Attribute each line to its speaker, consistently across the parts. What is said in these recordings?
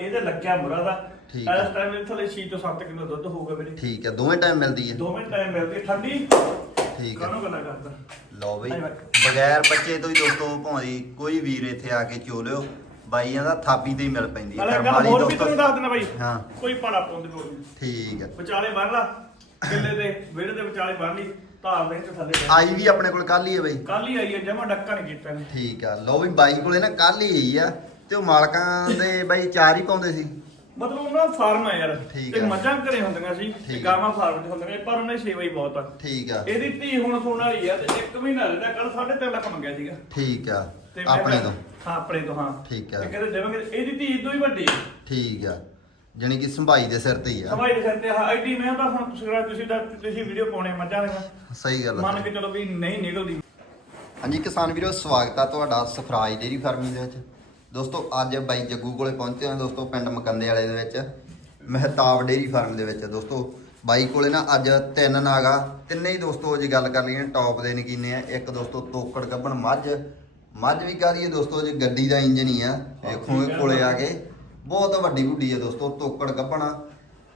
Speaker 1: ਇਹਦੇ ਲੱਗਿਆ ਮੁਰਾ ਦਾ।
Speaker 2: ਠੀਕ ਹੈ।
Speaker 1: ਇਸ ਟਾਈਮ ਇਹ ਥੱਲੇ 6 ਤੋਂ 7 ਕਿਲੋ ਦੁੱਧ ਹੋਊਗਾ ਵੀਰੇ।
Speaker 2: ਠੀਕ ਹੈ ਦੋਵੇਂ ਟਾਈਮ ਮਿਲਦੀ ਹੈ
Speaker 1: ਦੋਵੇਂ ਟਾਈਮ ਮਿਲਦੀ ਹੈ, ਠੰਡੀ?
Speaker 2: ਠੀਕ ਹੈ
Speaker 1: ਕਾਹਨੂੰ ਗੱਲਾਂ ਕਰਦਾ?
Speaker 2: ਲਓ ਬਈ। ਬਗੈਰ ਬੱਚੇ ਤੋਂ ਹੀ ਦੋਸਤੋ ਭਾਵੇਂ ਕੋਈ ਵੀਰ ਇੱਥੇ ਆ ਕੇ ਚੋ ਲਿਓ ਬਾਈਆਂ ਦਾ ਥਾਪੀ ਤੇ ਹੀ ਮਿਲ ਪੈਂਦੀ ਹੈ
Speaker 1: ਨਾਲੇ
Speaker 2: ਕਰਮ
Speaker 1: ਗੱਲ ਹੋਰ ਵੀ
Speaker 2: ਦੋਸਤੋ।
Speaker 1: ਤੁਹਾਨੂੰ ਦੱਸ ਦੇਣਾ ਬਾਈ।
Speaker 2: ਹਾਂ।
Speaker 1: ਕੋਈ ਪਾੜਾ ਪਾਉਣ ਦੀ ਲੋੜ ਨਹੀਂ
Speaker 2: ਠੀਕ ਹੈ
Speaker 1: ਵਿਚਾਲੇ ਬੰਨ ਲਾ। ਕਿੱਲੇ ਦੇ ਵਿਹੜੇ ਦੇ ਵਿਚਾਲੇ ਬੰਨ ਲਈ। ਧਾਰ ਦੇ ਤੇ ਥੱਲੇ।
Speaker 2: ਆਈ ਵੀ ਆਪਣੇ ਕੋਲ ਕੱਲ ਹੀ ਹੈ ਬਈ।
Speaker 1: ਕੱਲ ਹੀ ਆਈ ਹੈ ਜਮਾ ਡੱਕਾ ਨਹੀਂ ਕੀਤਾ
Speaker 2: ਠੀਕ ਆ। ਲਓ ਵੀ ਬਾਈ ਕੋਲੇ ਨਾ ਕੱਲ ਹੀ ਆਈ ਆ। ਤੇ ਉਹ ਮਾਲਕਾਂ ਦੇ ਬਾਈ ਚਾਰ ਹੀ ਪਾਉਂਦੇ ਸੀ।
Speaker 1: ਮਤਲਬ ਉਹਨਾਂ ਦਾ ਫਾਰਮ ਆ ਯਾਰ
Speaker 2: ਠੀਕ
Speaker 1: ਤੇ
Speaker 2: ਆ।
Speaker 1: ਮੱਝਾਂ ਘਰੇ ਹੁੰਦੀਆਂ ਸੀ ਤੇ
Speaker 2: ਠੀਕ ਆ।
Speaker 1: ਗਾਵਾਂ ਫਾਰਮ 'ਚ ਹੁੰਦੀਆਂ ਸੀ, ਪਰ ਉਹਨੇ ਸੇਵਾ ਹੀ ਬਹੁਤ ਆ।
Speaker 2: ਠੀਕ ਆ।
Speaker 1: ਇਹਦੀ ਧੀ ਹੁਣ ਸੋਣ ਵਾਲੀ ਆ ਤੇ ਇੱਕ ਮਹੀਨਾ ਰਹਿੰਦਾ ਕੱਲ 3.5 ਲੱਖ ਮੰਗਿਆ ਸੀਗਾ।
Speaker 2: ਠੀਕ ਆ
Speaker 1: ਤੇ ਮੈਂ
Speaker 2: ਆਪਣੇ
Speaker 1: ਕਿਹਾ-
Speaker 2: ਤੋਂ।
Speaker 1: ਹਾਂ ਆਪਣੇ ਤੋਂ ਹਾਂ।
Speaker 2: ਠੀਕ ਆ।
Speaker 1: ਤੇ ਕਹਿੰਦੇ ਦੇਵਾਂਗੇ ਇਹਦੀ ਧੀ ਇਦੋਂ ਹੀ ਵੱਡੀ ਆ।
Speaker 2: ਠੀਕ ਆ ਜਾਣੀ ਕਿ ਸੰਭਾਈ ਦੇ ਸਿਰ ਤੇ ਹੀ ਆ।
Speaker 1: ਹਵਾਈ ਦੇ ਸਿਰ ਤੇ ਹਾਂ ਐਡੀ ਮੈਂ ਤਾਂ ਹੁਣ ਤੁਸੀਂ ਤੁਸੀਂ ਤਾਂ ਤੁਸੀਂ ਵੀਡੀਓ ਪਾਉਣੇ ਮੱਝਾਂ ਦੀਆਂ
Speaker 2: ਸਹੀ ਗੱਲ ਆ।
Speaker 1: ਮੰਨ ਕੇ ਚਲੋ ਵੀ ਨਹੀਂ ਨਿਕਲਦੀ।
Speaker 2: ਹਾਂਜੀ ਕਿਸਾਨ ਵੀਰੋ ਸਵਾਗਤ ਆ ਤੁਹਾਡਾ ਸਫਰਾਜ ਡੇਰੀ ਫਾਰਮਿੰਗ ਦੇ ਵਿੱਚ। ਦੋਸਤੋ, ਅੱਜ ਬਾਈ ਜੱਗੂ ਕੋਲੇ ਪਹੁੰਚੇ ਹਾਂ ਦੋਸਤੋ, ਪਿੰਡ ਮਕੰਦੇ ਵਾਲੇ ਦੇ ਵਿੱਚ, ਮਹਿਤਾਬ ਡੇਰੀ ਫਾਰਮ ਦੇ ਵਿੱਚ। ਦੋਸਤੋ, ਬਾਈ ਕੋਲੇ ਨਾ ਅੱਜ ਤਿੰਨ ਨਾਗਾ, ਤਿੰਨੇ ਹੀ ਦੋਸਤੋ ਅੱਜ ਗੱਲ ਕਰ ਲਈਏ, ਟੌਪ ਦੇ ਨਗੀਨੇ ਆ। ਇੱਕ ਦੋਸਤੋ, ਤੋਕੜ ਗੱਬਣ ਮੱਝ। ਮੱਝ ਵੀ ਕਰੀਏ ਦੋਸਤੋ ਜੇ ਗੱਡੀ ਦਾ ਇੰਜਨ ਹੀ ਆ। ਵੇਖੋ ਇਹ ਕੋਲੇ ਆ ਕੇ। ਬਹੁਤ ਵੱਡੀ ਗੁੱਡੀ ਹੈ ਦੋਸਤੋ, ਤੋਕੜ ਗੱਬਣ।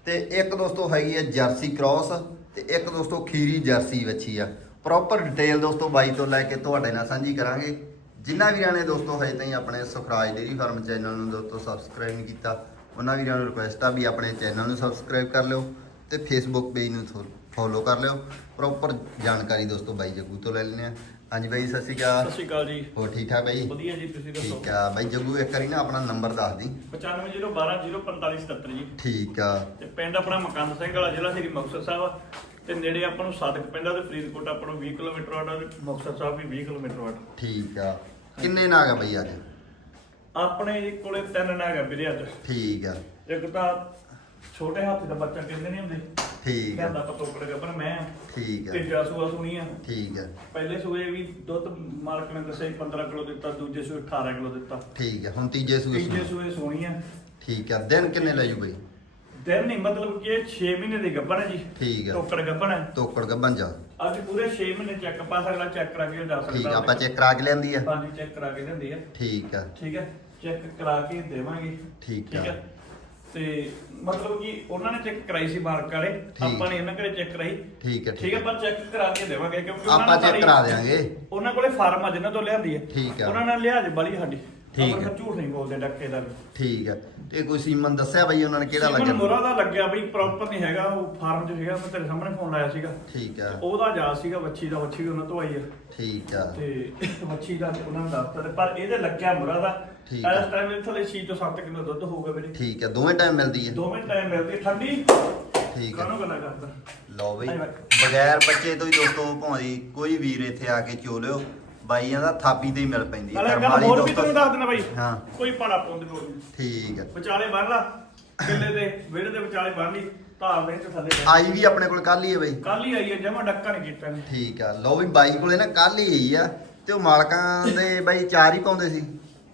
Speaker 2: ਤੇ ਇੱਕ ਦੋਸਤੋ ਹੈਗੀ ਹੈ ਜਰਸੀ ਕ੍ਰਾਸ, ਤੇ ਇੱਕ ਦੋਸਤੋ ਖੀਰੀ ਜਰਸੀ ਵੱਛੀ ਆ। ਪ੍ਰੋਪਰ ਡਿਟੇਲ ਦੋਸਤੋ ਬਾਈ ਤੋਂ ਲੈ ਕੇ ਤੁਹਾਡੇ ਨਾਲ ਸਾਂਝੀ ਕਰਾਂਗੇ। ਜਿਨ੍ਹਾਂ ਵੀਰਾਂ ਨੇ ਦੋਸਤੋ ਹਜੇ ਤਾਈਂ ਆਪਣੇ ਸੁਖਰਾਜ ਡੇਰੀ ਫਾਰਮ ਚੈਨਲ ਨੂੰ ਦੋਸਤੋ ਸਬਸਕ੍ਰਾਈਬ ਨਹੀਂ ਕੀਤਾ ਉਹਨਾਂ ਵੀਰਾਂ ਨੂੰ ਰਿਕੁਐਸਟ ਆ ਵੀ ਆਪਣੇ ਚੈਨਲ ਨੂੰ ਸਬਸਕ੍ਰਾਈਬ ਕਰ ਲਿਓ ਤੇ ਫੇਸਬੁੱਕ ਪੇਜ ਨੂੰ ਫੋਲੋ ਕਰ ਲਿਓ। ਪ੍ਰੋਪਰ ਜਾਣਕਾਰੀ ਦੋਸਤੋ ਬਾਈ ਜੱਗੂ ਤੋਂ ਲੈ ਲੈਂਦੇ ਆ ਹਾਂਜੀ ਬਾਈ ਸਤਿ ਸ਼੍ਰੀ
Speaker 1: ਸਤਿ
Speaker 2: ਅਕਾਲ
Speaker 1: ਸ਼੍ਰੀ ਅਕਾਲ ਜੀ।
Speaker 2: ਹੋਰ ਠੀਕ ਠਾਕ ਬਾਈ?
Speaker 1: ਵਧੀਆ ਜੀ ਤੁਸੀਂ ਦੱਸੋ?
Speaker 2: ਠੀਕ ਆ। ਬਾਈ ਜੱਗੂ ਇੱਕ ਵਾਰੀ ਨਾ ਆਪਣਾ ਨੰਬਰ ਦੱਸ ਦੀ।
Speaker 1: 9501204577 ਜੀ।
Speaker 2: ਠੀਕ ਆ।
Speaker 1: ਤੇ ਪਿੰਡ ਆਪਣਾ ਮਕੰਦ ਸਿੰਘ ਵਾਲਾ ਜ਼ਿਲ੍ਹਾ ਸ੍ਰੀ ਮੁਕਤਸਰ ਸਾਹਿਬ ਤੇ ਨੇੜੇ ਆਪਾਂ ਨੂੰ ਸਦਕ ਪੈਂਦਾ ਤੇ ਫਰੀਦਕੋਟ ਆਪਾਂ ਨੂੰ 20 ਕਿਲੋਮੀਟਰ ਆਟਾ ਤੇ ਮੁਕਤਸਰ ਸਾਹਿਬ ਵੀ 20 ਕਿਲੋਮੀਟਰ ਆਟਾ
Speaker 2: ਠੀਕ ਆ। ਕਿੰਨੇ ਨਾਗ ਆ ਬਾਈ ਅੱਜ?
Speaker 1: ਆਪਣੇ ਕੋਲੇ ਤਿੰਨ ਨਾਗ ਆ ਵੀਰੇ ਅੱਜ।
Speaker 2: ਠੀਕ ਆ।
Speaker 1: ਇੱਕ ਤਾਂ ਛੋਟੇ ਹਾਥੀ ਦਾ ਬੱਚਾ ਕਹਿੰਦੇ ਨਹੀਂ ਹੁੰਦੇ?
Speaker 2: ਠੀਕ ਆ।
Speaker 1: ਕਹਿੰਦਾ ਪਤੋਕੜ ਗੱਪਨ ਮੈਂ।
Speaker 2: ਠੀਕ ਆ।
Speaker 1: ਤੀਜਾ ਸੂਆ ਸੁਣੀ ਆ।
Speaker 2: ਠੀਕ ਆ।
Speaker 1: ਪਹਿਲੇ ਸੂਏ ਵੀ ਦੁੱਧ ਮਾਲਕ ਨੇ ਦੱਸਿਆ ਸੀ 15 ਕਿਲੋ ਦਿੱਤਾ ਦੂਜੇ ਸੂਏ 18 ਕਿਲੋ ਦਿੱਤਾ।
Speaker 2: ਠੀਕ ਆ ਹੁਣ ਤੀਜੇ ਸੂਏ
Speaker 1: ਤੀਜੇ
Speaker 2: ਸੂਏ।
Speaker 1: ਸੋਣੀ ਆ।
Speaker 2: ਠੀਕ ਆ ਦਿਨ ਕਿੰਨੇ ਲੈ ਜੂ ਬਈ?
Speaker 1: ਦਿਨ ਨਹੀਂ ਮਤਲਬ ਕਿ ਇਹ 6 ਮਹੀਨੇ ਦੀ ਗੱਭਣ ਹੈ ਜੀ।
Speaker 2: ਠੀਕ ਆ।
Speaker 1: ਟੋਕੜ ਗੱਭਣ ਹੈ
Speaker 2: ਤੋਕੜ ਗੱਬਨ ਜਾ।
Speaker 1: ਅੱਜ ਪੂਰੇ 6 ਮਹੀਨੇ ਚੈੱਕ ਪਾਸ ਅਗਲਾ ਚੈੱਕ ਕਰਾ ਕੇ ਦੱਸ ਸਕਦਾ
Speaker 2: ਠੀਕ ਆ ਆਪਾਂ ਚੈੱਕ ਕਰਾ ਕੇ ਲਿਆਂਦੀ ਆ।
Speaker 1: ਹਾਂਜੀ ਚੈੱਕ ਕਰਾ ਕੇ ਦਿੰਦੀ ਆ।
Speaker 2: ਠੀਕ ਆ।
Speaker 1: ਠੀਕ ਹੈ ਚੈੱਕ ਕਰਾ ਕੇ ਦੇਵਾਂਗੇ।
Speaker 2: ਠੀਕ ਆ।
Speaker 1: ਹੈ ਤੇ ਮਤਲਬ ਕਿ ਉਹਨਾਂ ਨੇ ਚੈੱਕ ਕਰਾਈ ਸੀ ਮਾਰਕ ਵਾਲੇ। ਆਪਾਂ ਨੇ ਇਹਨਾਂ ਘਰੇ ਚੈੱਕ ਕਰਾਈ।
Speaker 2: ਠੀਕ ਆ
Speaker 1: ਠੀਕ ਹੈ ਪਰ ਚੈੱਕ ਕਰਾ ਕੇ ਦੇਵਾਂਗੇ ਕਿਉਂਕਿ ਉਹਨਾਂ
Speaker 2: ਆਪਾਂ
Speaker 1: ਨੇ
Speaker 2: ਚੈੱਕ
Speaker 1: ਸਾਰੀ-
Speaker 2: ਕਰਾ ਦੇਾਂਗੇ
Speaker 1: ਉਹਨਾਂ ਕੋਲੇ ਫਾਰਮ ਆ ਜਿੰਨਾਂ ਤੋਂ ਲਿਆਂਦੀ ਹੈ
Speaker 2: ਠੀਕ ਆ।
Speaker 1: ਉਹਨਾਂ ਨਾਲ ਲਿਆਜ ਬਲੀ ਸਾਡੀ।
Speaker 2: ਠੀਕ ਆ।
Speaker 1: ਝੂਠ ਨਹੀਂ ਬੋਲਦੇ ਡੱਕੇ ਦਾ ਵੀ।
Speaker 2: ਠੀਕ ਆ ਤੇ ਕੋਈ ਸੀਮਨ ਦੱਸਿਆ ਬਈ ਉਹਨਾਂ ਨੇ ਕਿਹੜਾ
Speaker 1: ਸੀਮਨ
Speaker 2: ਲੱਗਿਆ?
Speaker 1: ਮੋਰਾ ਦਾ ਲੱਗਿਆ ਬਈ ਪ੍ਰੋਪਰ ਨਹੀਂ ਹੈਗਾ ਉਹ ਫਾਰਮ 'ਚ ਹੈਗਾ ਮੈਂ ਤੇਰੇ ਸਾਹਮਣੇ ਫੋਨ ਲਾਇਆ ਸੀਗਾ।
Speaker 2: ਠੀਕ ਆ
Speaker 1: ਉਹਦਾ ਜਾ ਸੀਗਾ ਵੱਛੀ ਦਾ ਵੱਛੀ ਵੀ ਉਹਨਾਂ ਤੋਂ ਆਈ ਆ।
Speaker 2: ਠੀਕ ਆ
Speaker 1: ਤੇ ਵੱਛੀ ਦਾ ਉਹਨਾਂ ਨੂੰ ਦੱਸਤਾ ਤੇ ਪਰ ਇਹਦੇ ਲੱਗਿਆ ਮੁਰਾ ਦਾ।
Speaker 2: ਠੀਕ ਆ।
Speaker 1: ਇਸ ਟਾਈਮ ਇਹ ਥੱਲੇ 6 ਤੋਂ 7 ਕਿਲੋ ਦੁੱਧ ਹੋਊਗਾ ਵੀਰੇ।
Speaker 2: ਠੀਕ ਆ ਦੋਵੇਂ ਟਾਈਮ ਮਿਲਦੀ ਹੈ।
Speaker 1: ਦੋਵੇਂ ਟਾਈਮ ਮਿਲਦੀ ਹੈ, ਠੰਡੀ।
Speaker 2: ਠੀਕ
Speaker 1: ਕਾਹਨੂੰ
Speaker 2: ਆ
Speaker 1: ਗੱਲਾਂ ਕਰਦਾ?
Speaker 2: ਲਓ ਬਈ। ਬਗੈਰ ਬੱਚੇ ਤੋਂ ਹੀ ਦੋਸਤੋ ਭਾਵੇਂ ਕੋਈ ਵੀਰ ਇੱਥੇ ਆ ਕੇ ਚੋ ਲਿਓ। ਬਾਈਆਂ ਦਾ ਥਾਪੀ ਤੇ ਹੀ ਮਿਲ ਪੈਂਦੀ ਹੈ
Speaker 1: ਨਾਲੇ
Speaker 2: ਕਰਮ
Speaker 1: ਗੱਲ ਹੋਰ ਵੀ ਤੁਹਾਨੂੰ ਦੱਸ ਦੇਣਾ ਬਾਈ
Speaker 2: ਹਾਂ।
Speaker 1: ਕੋਈ ਪਾੜਾ ਪਾਉਣ ਦੀ ਲੋੜ ਨਹੀਂ
Speaker 2: ਠੀਕ ਆ
Speaker 1: ਵਿਚਾਲੇ ਬੰਨ ਲਾ ਕਿੱਲੇ ਦੇ ਵਿਹੜੇ ਦੇ ਵਿਚਾਲੇ ਬੰਨ ਲਈ ਧਾਰ ਦੇ ਤੇ ਥੱਲੇ
Speaker 2: ਆਈ ਵੀ ਆਪਣੇ ਕੋਲ ਕੱਲ ਹੀ ਹੈ ਬਈ।
Speaker 1: ਕੱਲ ਹੀ ਆਈ ਹੈ ਜਮਾ ਡੱਕਾ ਨਹੀਂ ਕੀਤਾ ਨੇ
Speaker 2: ਠੀਕ ਆ। ਲਓ ਵੀ ਬਾਈ ਕੋਲੇ ਨਾ ਕੱਲ ਹੀ ਆਈ ਆ ਤੇ ਉਹ ਮਾਲਕਾਂ ਦੇ ਬਾਈ ਚਾਰ ਹੀ ਪਾਉਂਦੇ ਸੀ।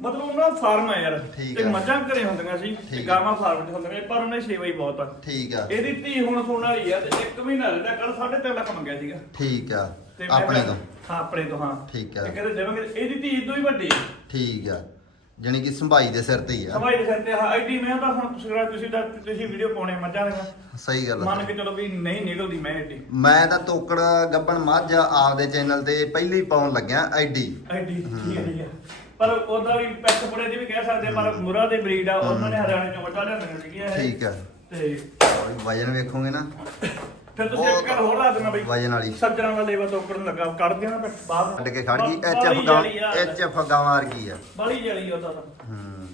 Speaker 1: ਮਤਲਬ ਉਹਨਾਂ ਦਾ ਫਾਰਮ ਆ ਯਾਰ
Speaker 2: ਠੀਕ
Speaker 1: ਤੇ
Speaker 2: ਆ।
Speaker 1: ਮੱਝਾਂ ਘਰੇ ਹੁੰਦੀਆਂ ਸੀ ਤੇ
Speaker 2: ਠੀਕ ਆ।
Speaker 1: ਗਾਵਾਂ ਫਾਰਮ 'ਚ ਹੁੰਦੀਆਂ ਸੀ, ਪਰ ਉਹਨੇ ਸੇਵਾ ਹੀ ਬਹੁਤ ਆ।
Speaker 2: ਠੀਕ ਆ।
Speaker 1: ਇਹਦੀ ਧੀ ਹੁਣ ਸੋਣ ਵਾਲੀ ਆ ਤੇ ਇੱਕ ਮਹੀਨਾ ਰਹਿੰਦਾ ਕੱਲ 3.5 ਲੱਖ ਮੰਗਿਆ ਸੀਗਾ।
Speaker 2: ਠੀਕ ਆ।
Speaker 1: ਤੇ ਮੈਂ
Speaker 2: ਆਪਣੇ
Speaker 1: ਕਿਹਾ-
Speaker 2: ਤੋਂ।
Speaker 1: ਹਾਂ ਆਪਣੇ ਤੋਂ ਹਾਂ।
Speaker 2: ਠੀਕ ਆ।
Speaker 1: ਤੇ ਕਹਿੰਦੇ ਦੇਵਾਂਗੇ ਇਹਦੀ ਧੀ ਇਦੋਂ ਹੀ ਵੱਡੀ ਆ।
Speaker 2: ਠੀਕ ਆ। ਜਾਣੀ ਕਿ ਸੰਭਾਈ ਦੇ ਸਿਰ ਤੇ ਹੀ ਆ।
Speaker 1: ਹਵਾਈ ਦੇ ਸਿਰ ਤੇ ਹਾਂ ਐਡੀ ਮੈਂ ਤਾਂ ਹੁਣ ਤੁਸੀਂ ਤੁਸੀਂ ਤਾਂ ਤੁਸੀਂ ਵੀਡੀਓ ਪਾਉਣੇ ਮੱਝਾਂ ਦੀਆਂ
Speaker 2: ਸਹੀ ਗੱਲ ਆ।
Speaker 1: ਮੰਨ ਕੇ ਚਲੋ ਵੀ ਨਹੀਂ ਨਿਕਲਦੀ ਮੈਂ ਐਡੀ।
Speaker 2: ਮੈਂ ਤਾਂ ਤੋਕੜ ਗੱਬਣ ਮੱਝ ਆਪਦੇ ਚੈਨਲ ਤੇ ਪਹਿਲੇ ਹੀ ਪਾਉਣ ਲੱਗਿਆ ਐਡੀ।
Speaker 1: ਐਡੀ ਠੀਕ ਹੈ ਠੀਕ ਹੈ ਪਰ ਉਹਦਾ ਵੀ ਪੈਸੇ ਪੁੜੇ ਦੀ ਵੀ ਕਹਿ ਸਕਦੇ ਪਰ ਮੁਰਾ ਦੇ ਬਰੀਡ ਆ ਉਹਨਾਂ ਨੇ ਹਰਿਆਣੇ ਚੋਂ ਵੱਡਾ ਸੀਗੀਆਂ ਇਹ।
Speaker 2: ਠੀਕ ਆ।
Speaker 1: ਤੇ
Speaker 2: ਵਜਨ ਵੇਖੋਗੇ ਨਾ।
Speaker 1: ਫਿਰ ਤੁਸੀਂ ਇੱਕ ਗੱਲ ਹੋਰ ਦੱਸ ਦੇਣਾ ਬਈ
Speaker 2: ਵਜਨ ਵਾਲੀ।
Speaker 1: ਸੱਜਣਾ ਦਾ ਲੇਵਾ ਤੋਕੜਨ ਲੱਗਾ ਕੱਢ ਦੇਣਾ ਫਿਰ ਬਾਹਰ
Speaker 2: ਕੱਢ ਕੇ ਖੜ ਗਈ ਐਚ ਐਫ ਗਾਂ ਐਚ ਐਫ ਗਾਂ ਮਾਰ ਗਈ ਆ।
Speaker 1: ਬੜੀ ਜਲੀ ਉਹਦਾ ਤਾਂ
Speaker 2: ਹੂੰ